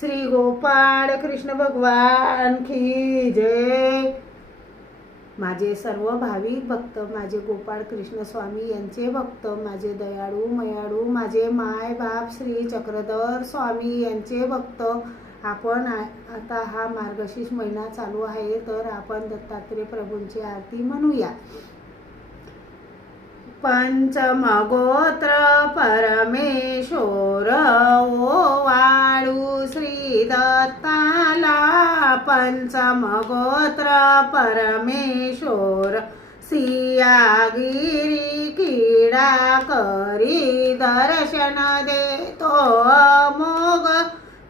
श्री गोपाळ कृष्ण भगवान की जय। माझे सर्व भाविक भक्त, माझे गोपाळ कृष्ण स्वामी यांचे भक्त, माझे दयाळू मयाळू, माझे माय बाप श्री चक्रधर स्वामी यांचे भक्त, आपण आता हा मार्गशीर्ष महिना चालू आहे, तर आपण दत्तात्रय प्रभूंची आरती म्हणूया। पंचम गोत्र परमेश्वर ओवाळू श्री दत्ताला, पंचम गोत्र परमेश्वर सियागिरी किडा करी दर्शन देतो मोग,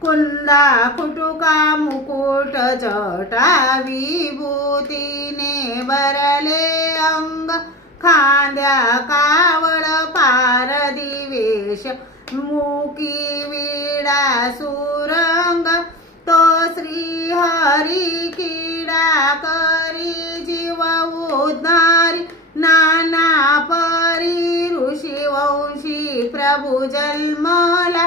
कुंदा कुटुका मुकुट जटा विभूतीने भरले अंग, खांद्या कावड पारदी वेश मुकी विडा सुरंग, तो श्री हरी किडा करी जीव उद्धारी, नाना परी ऋषी वंशी प्रभु जन्मला,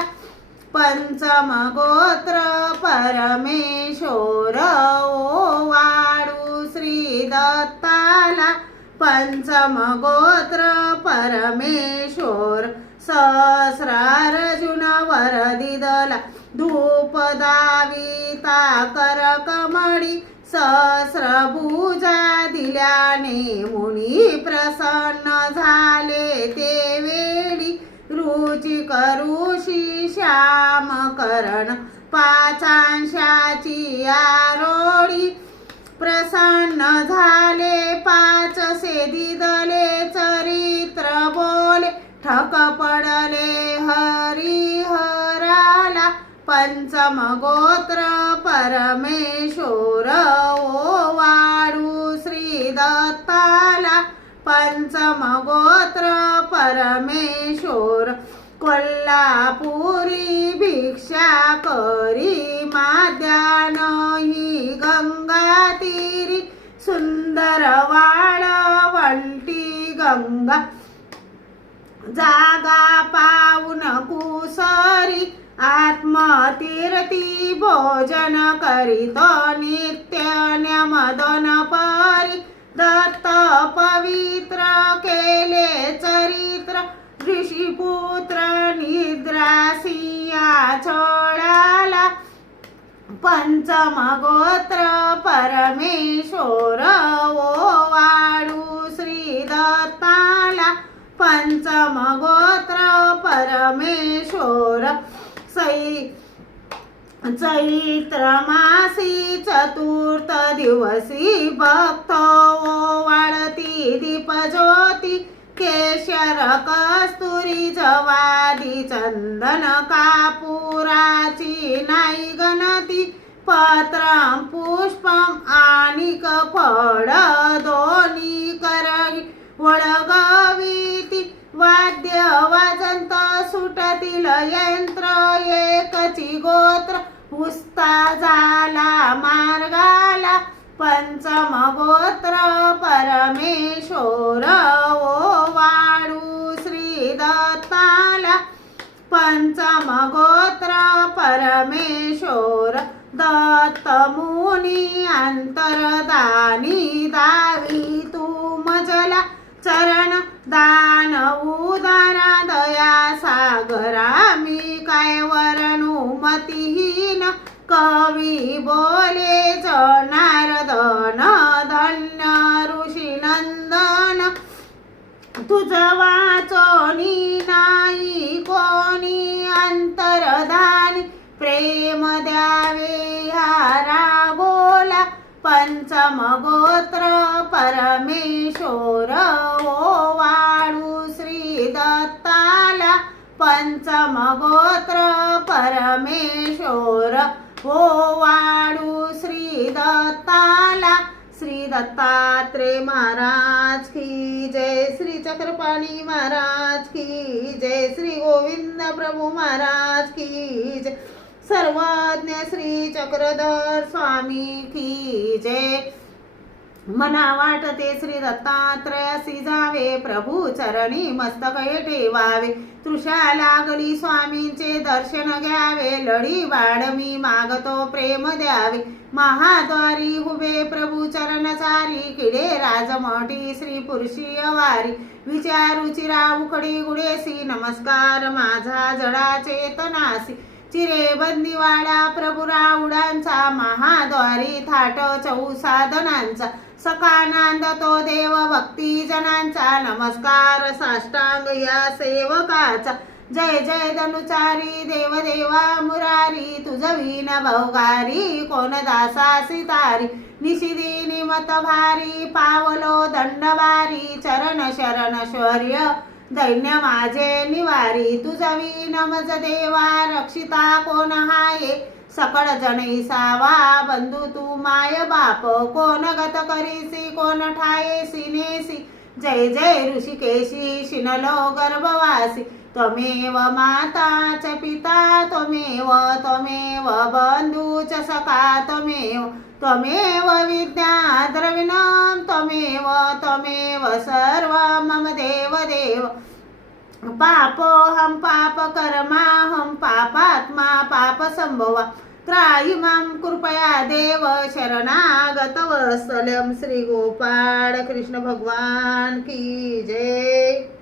पंचम गोत्र परमेश्वर ओवाळू श्री दत्ताला, पंचम गोत्र परमेश्वर सहस्रार्जुन वरदिदला, धूप दाविता कर कमळी, सहस्रभुजा दिल्याने मुनी प्रसन्न झाले ते वेळी, रुची करुषी श्याम करण पाचांशाची आरोळी, प्रसन्न झाले पाच सेदी दले चरित्र बोले, ठक पडले हरिहराला, पंचम गोत्र परमेश्वर ओवाळू श्री दत्ताला, पंचम गोत्र परमेश्वर कोल्हापुरी भिक्षा करी माद्यान ही गंगा तीरी, सुंदर वाळवंटी गंगा जागा पाऊन कुसरी, आत्मतीर्थी भोजन करीत नित्य मदन परी, दत्त पवित्र केले चरित्र, ऋषिपुत्र निद्रासिया छोडाला, पंचम गोत्र परमेश्वर ओवाळू श्री दत्ताला, पंचम गोत्र परमेश्वर चैत्र मासी चतुर्थ दिवसी भक्त ओवाळती दीप ज्योती, केशर कस्तुरी जवादी चंदन कापुराची नाही गणती, पत्रम पुष्पम आणिक फळ दोन्ही करगी वळगविती, वाद्य वाजंत सुटतील यंत्र एकची गोत्र, पुस्ता झाला मार्गाला, पंचम गोत्र परमेश्वर ओवाळू श्री दत्ताला, पंचम गोत्र परमेश्वर दत्त मुनी अंतरदानी, दावी तू मजला चरण दान उदारा, दया सागरा मी काय वरणू मतिहीन, कवी बोले जनार्दन धन्य ऋषी नंदन, तुझ वाचोनी नाही कोणी अंतरधानी, प्रेम द्यावे हारा बोला, पंचम गोत्र परमेश्वर ओवाळू श्री दत्ताला, पंचम गोत्र परमेश्वर ओवाळू श्री दत्ताला। श्री दत्तात्रय महाराज की जय, श्री चक्रपाणी महाराज की जय, श्री गोविंद प्रभु महाराज की जय, सर्वज्ञ श्री चक्रधर स्वामी की जय। मना वाटते श्री दत्तात्रयासी जावे, प्रभू चरणी मस्तक हे ठेवावे, तृषा लागली स्वामींचे दर्शन घ्यावे, लढी बाळ मी मागतो प्रेम द्यावे, महाद्वारी उभे प्रभू चरणचारी, किडे राजमठी श्री पुरुषी अवारी, विचारुचिरा उखडी गुडेसी, नमस्कार माझा जडा चेतनासी, चिरे बंदीवाडा प्रभू राऊडांचा, महाद्वारी थाट चौसाधनांचा, सखा नांदतो देव भक्ती जनांचा, नमस्कार साष्टांग या सेवकाचा, जय जय धनुचारी देव देवा मुरारी, तुझ वीण भौगारी कोण दासा सितारी, निशिदिनी मत भारी पावलो दंडवारी, चरण शरण शौर्य दैन्य माझे निवारी, तुझ वीण मज देवा रक्षिता कोण हाये, सकळ जनै सावा बंधू तू माय बाप, कोण गत करीसी कोण ठायेसी नेसी, जय जय ऋषिकेशी शिनलो गर्भवासी, त्वमेव माता च पिता त्वमेव, त्वमेव बंधूच सखा त्वमेव, त्वमेव विद्या द्रविणं त्वमेव, त्वमेव सर्व मम देव देव, पापोऽहं पापकर्माहं पापात्मा पापसंभवा, त्राहि मां कृपया देव शरणागत वत्सलं, श्री गोपाळ कृष्ण भगवान की जय।